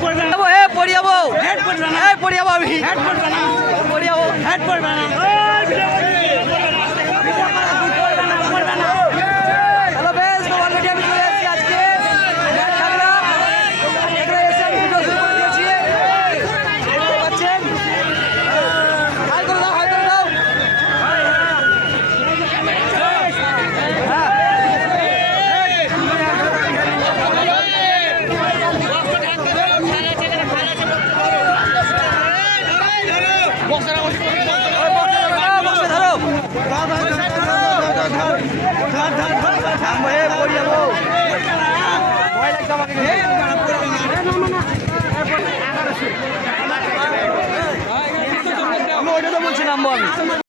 পড়ে যাব পড়ে যাব পড়ে যাব আমি পড়ে যাব পড়ে যাব আমি ওইটা তো বলছি নামবো আমি